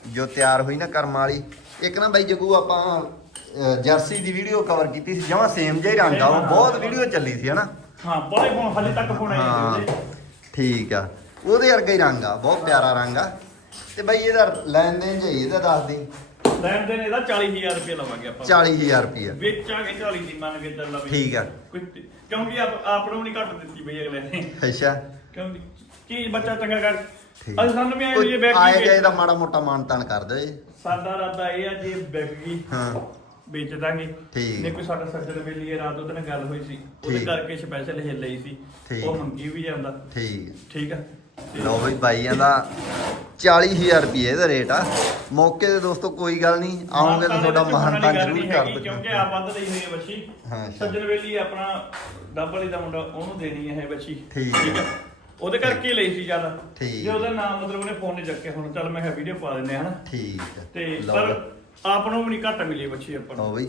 Speaker 2: ਜੋ ਤਿਆਰ ਹੋਈ ਨਾ ਕਰਮ ਵਾਲੀ ਇੱਕ ਨਾ ਬਾਈ ਜਗੂ ਆਪਾਂ ਜਰਸੀ ਦੀ ਵੀਡੀਓ ਕਵਰ ਕੀਤੀ ਸੀ ਜਮਾਂ ਸੇਮ ਜਿਹਾ ਹੀ ਰੰਗ ਆ ਉਹ ਬਹੁਤ ਵੀਡੀਓ ਚੱਲੀ ਸੀ ਹਨਾ?
Speaker 1: ਹਾਂ ਬੜੇ ਫੋਨ ਹਲੇ ਤੱਕ ਫੋਨ ਆਏ
Speaker 2: ਠੀਕ ਆ। ਉਹਦੇ ਵਰਗਾ ਹੀ ਰੰਗ ਆ ਬਹੁਤ ਪਿਆਰਾ ਰੰਗ ਆ। ਤੇ ਬਾਈ ਇਹਦਾ ਲੈਣ ਦੇਣ ਜੇ ਇਹਦਾ ਦੱਸ ਦੇ।
Speaker 1: ਲੈਣ ਦੇ ਨੇ ਇਹਦਾ 40000 ਰੁਪਏ ਲਵਾਂਗੇ ਆਪਾਂ।
Speaker 2: 40000 ਰੁਪਏ।
Speaker 1: ਵੇਚਾਂਗੇ 40 ਦੀ ਮੰਨ ਕੇ ਚੱਲ ਵੀ
Speaker 2: ਠੀਕ ਆ।
Speaker 1: ਕੋਈ ਕਿਉਂਕਿ ਆਪ ਆਪ ਨੂੰ ਨਹੀਂ ਘੱਟ ਦਿੱਤੀ ਬਈ ਅਗਲੇ ਨੇ।
Speaker 2: ਅੱਛਾ।
Speaker 1: ਕਿਉਂਕਿ ਕੀ ਬੱਚਾ ਚੰਗਾ ਕਰ।
Speaker 2: ਠੀਕ।
Speaker 1: ਅੱਜ ਸਾਨੂੰ ਵੀ ਆਏ ਇਹ ਬੈਗ
Speaker 2: ਆਏ ਜਾਏ ਦਾ ਮਾੜਾ ਮੋਟਾ ਮਾਨਤਾਨ ਕਰ ਦਿਓ ਜੀ।
Speaker 1: ਸਾਡਾ ਰਾਦਾ ਇਹ ਆ ਜੇ ਗਈ
Speaker 2: ਹਾਂ।
Speaker 1: ਵੇਚ ਦਾਂਗੇ।
Speaker 2: ਠੀਕ।
Speaker 1: ਨਹੀਂ ਕੋਈ ਸਾਡਾ ਸੱਜਣ ਵੇਲੀ ਇਹ ਰਾਤ ਉਹਦੇ ਨਾਲ ਗੱਲ ਹੋਈ ਸੀ। ਉਹਦੇ
Speaker 2: ਠੀਕ।
Speaker 1: ਕਰਕੇ ਸਪੈਸ਼ਲ ਇਹ ਲਈ ਸੀ।
Speaker 2: ਠੀਕ।
Speaker 1: ਉਹ ਮੰਗੀ ਵੀ ਜਾਂਦਾ।
Speaker 2: ਠੀਕ।
Speaker 1: ਠੀਕ ਆ।
Speaker 2: ਲਓ ਬਈ ਬਾਈਆਂ ਦਾ 40000 ਰੁਪਏ ਇਹਦਾ ਰੇਟ ਆ। ਮੌਕੇ ਤੇ ਦੋਸਤੋ ਕੋਈ ਗੱਲ ਨਹੀਂ ਆਉਂਗੇ ਤਾਂ ਤੁਹਾਡਾ ਮਹਾਨਤਾਨ ਜ਼ਰੂਰ ਕਰ
Speaker 1: ਕਿਉਂਕਿ
Speaker 2: ਦਿੰਦੇ
Speaker 1: ਆ ਵੱਧ ਲਈ ਹੋਈ ਹੈ ਬੱਚੀ
Speaker 2: ਹਾਂ।
Speaker 1: ਸੱਜਣ ਵੇਲੀ ਆਪਣਾ ਡੱਬਲੀ ਦਾ ਮੁੰਡਾ ਉਹਨੂੰ ਦੇਣੀ ਹੈ ਬੱਚੀ
Speaker 2: ਠੀਕ
Speaker 1: ਆ ਉਹਦੇ ਕਰਕੇ ਹੀ ਲਈ ਸੀ ਜ਼ਿਆਦਾ?
Speaker 2: ਠੀਕ।
Speaker 1: ਜੇ ਉਹਦਾ ਨਾਮ ਮਤਲਬ ਉਹਨੇ ਫੋਨ ਨਹੀਂ ਚੱਕਿਆ ਹੁਣ ਚੱਲ ਮੈਂ ਕਿਹਾ ਵੀਡੀਓ ਪਾ ਆ ਹਨਾ।
Speaker 2: ਠੀਕ ਹੈ।
Speaker 1: ਤੇ ਪਰ। ਆਪ ਨੂੰ ਵੀ ਨਹੀਂ ਘੱਟ ਮਿਲੀ ਬੱਚੀ ਆਪਾਂ ਨੂੰ।
Speaker 2: ਲਓ ਬਈ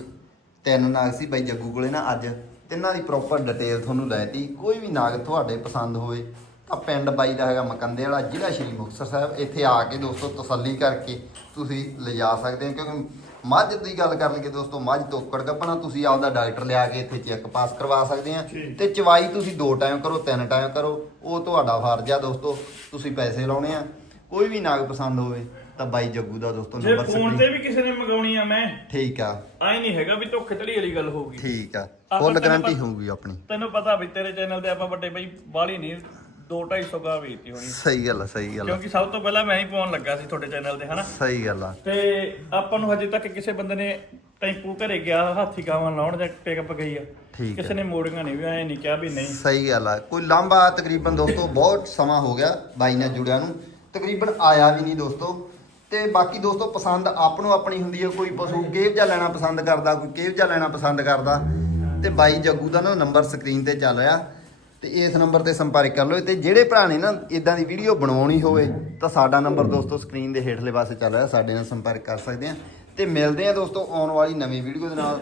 Speaker 2: ਤਿੰਨ ਨਾਗ ਸੀ ਬਾਈ ਜੱਗੂ ਕੋਲੇ ਨਾ ਅੱਜ। ਤਿੰਨਾਂ ਦੀ ਪ੍ਰੋਪਰ ਡਿਟੇਲ ਤੁਹਾਨੂੰ ਲੈਤੀ ਕੋਈ ਵੀ ਨਾਗ ਤੁਹਾਡੇ ਪਸੰਦ ਹੋਵੇ ਤਾਂ ਪਿੰਡ ਬਾਈ ਦਾ ਹੈਗਾ ਮਕੰਦੇ ਵਾਲਾ ਜ਼ਿਲ੍ਹਾ ਸ਼੍ਰੀ ਮੁਕਤਸਰ ਸਾਹਿਬ। ਇੱਥੇ ਆ ਕੇ ਦੋਸਤੋ ਤਸੱਲੀ ਕਰਕੇ ਤੁਸੀਂ ਲਿਜਾ ਸਕਦੇ ਹੋ ਕਿਉਂਕਿ ਮੱਝ ਦੀ ਗੱਲ ਕਰ ਲਈਏ ਦੋਸਤੋ ਮੱਝ ਤੋਕੜ ਗੱਪਣਾ ਤੁਸੀਂ ਆਪਦਾ ਡਾਕਟਰ ਲਿਆ ਕੇ ਇੱਥੇ ਚੈੱਕ ਪਾਸ ਕਰਵਾ ਸਕਦੇ ਆ। ਤੇ ਚਵਾਈ ਤੁਸੀਂ ਦੋ ਟਾਈਮ ਕਰੋ ਤਿੰਨ ਟਾਈਮ ਕਰੋ ਉਹ ਤੁਹਾਡਾ ਫਰਜ਼ ਆ ਦੋਸਤੋ ਤੁਸੀਂ ਪੈਸੇ ਲਾਉਣੇ ਆ। ਕੋਈ ਵੀ ਨਾਗ ਪਸੰਦ ਹੋਵੇ ਤਾਂ ਬਾਈ ਜੱਗੂ ਦਾ ਦੋਸਤੋ ਨੰਬਰ
Speaker 1: ਫੋਨ
Speaker 2: ਸਕਰੀਨ
Speaker 1: ਤੇ ਵੀ ਕਿਸੇ ਨੇ ਮੰਗਾਉਣੀ ਆ ਮੈਂ
Speaker 2: ਠੀਕ ਆ।
Speaker 1: ਆਈ ਨਹੀਂ ਹੈਗਾ ਵੀ ਧੋਖੇ ਧੜੀ ਵਾਲੀ ਗੱਲ ਹੋਊਗੀ।
Speaker 2: ਠੀਕ ਆ। ਫੁੱਲ ਗਾਰੰਟੀ ਹੋਊਗੀ ਆਪਣੀ।
Speaker 1: ਤੈਨੂੰ ਪਤਾ ਵੀ ਤੇਰੇ ਚੈਨਲ ਤੇ ਆਪਾਂ ਵੱਡੇ ਬਈ ਬਾਲੀ ਨਹੀਂ। 2-250 ਗਾ ਵੇਚਤੀ ਹੋਣੀ।
Speaker 2: ਸਹੀ ਗੱਲ ਆ ਸਹੀ ਗੱਲ ਆ।
Speaker 1: ਕਿਉਂਕਿ ਸਭ ਤੋਂ ਪਹਿਲਾਂ ਮੈਂ ਹੀ ਪਾਉਣ ਲੱਗਾ ਸੀ ਤੁਹਾਡੇ ਚੈਨਲ ਤੇ ਹਨਾ?
Speaker 2: ਸਹੀ ਗੱਲ ਆ।
Speaker 1: ਤੇ ਆਪਾਂ ਨੂੰ ਹਜੇ ਤੱਕ ਕਿਸੇ ਬੰਦੇ ਨੇ ਟੈਂਪੂ ਘਰੇ ਗਿਆ ਹਾਥੀ ਗਾਵਾਂ ਲਾਉਣ ਜਾਂ ਪਿਕਅਪ ਗਈ ਆ
Speaker 2: ਠੀਕ
Speaker 1: ਕਿਸੇ ਨੇ ਮੋੜੀਆਂ ਨਹੀਂ ਵੀ ਐ ਨਹੀਂ ਕਿਹਾ ਵੀ ਨਹੀਂ।
Speaker 2: ਸਹੀ ਗੱਲ ਆ। ਕੋਈ ਲਾਂਬਾ ਤਕਰੀਬਨ ਦੋਸਤੋ ਬਹੁਤ ਸਮਾਂ ਹੋ ਗਿਆ ਬਾਈ ਨਾਲ ਜੁੜਿਆ ਨੂੰ। ਤਕਰੀਬਨ ਆਇਆ ਵੀ ਨਹੀਂ ਦੋਸਤੋ। ਤੇ ਬਾਕੀ ਦੋਸਤੋ ਪਸੰਦ ਆਪ ਨੂੰ ਆਪਣੀ ਹੁੰਦੀ ਹੈ ਕੋਈ ਪਸ਼ੂ ਕੇਵ ਜਾਂ ਲੈਣਾ ਪਸੰਦ ਕਰਦਾ ਕੋਈ ਕੇਵ ਜਾਂ ਲੈਣਾ ਪਸੰਦ ਕਰਦਾ। ਤੇ ਬਾਈ ਜੱਗੂ ਦਾ ਨਾ ਨੰਬਰ ਸਕਰੀਨ ਤੇ ਚੱਲ ਰਿਹਾ। ਤੇ ਇਸ ਨੰਬਰ ਤੇ ਸੰਪਰਕ ਕਰ ਲਓ ਤੇ ਜਿਹੜੇ ਭਰਾ ਨੇ ਨਾ ਇਦਾਂ ਦੀ ਵੀਡੀਓ ਬਣਾਉਣੀ ਹੋਵੇ, ਤਾਂ ਸਾਡਾ ਨੰਬਰ ਦੋਸਤੋ ਸਕਰੀਨ ਦੇ ਹੇਠਲੇ ਪਾਸੇ ਚੱਲ ਰਿਹਾ, ਸਾਡੇ ਨਾਲ ਸੰਪਰਕ ਕਰ ਸਕਦੇ ਆ। ਤੇ ਮਿਲਦੇ ਆ ਦੋਸਤੋ ਆਉਣ ਵਾਲੀ ਨਵੀਂ ਵੀਡੀਓ ਦੇ ਨਾਲ।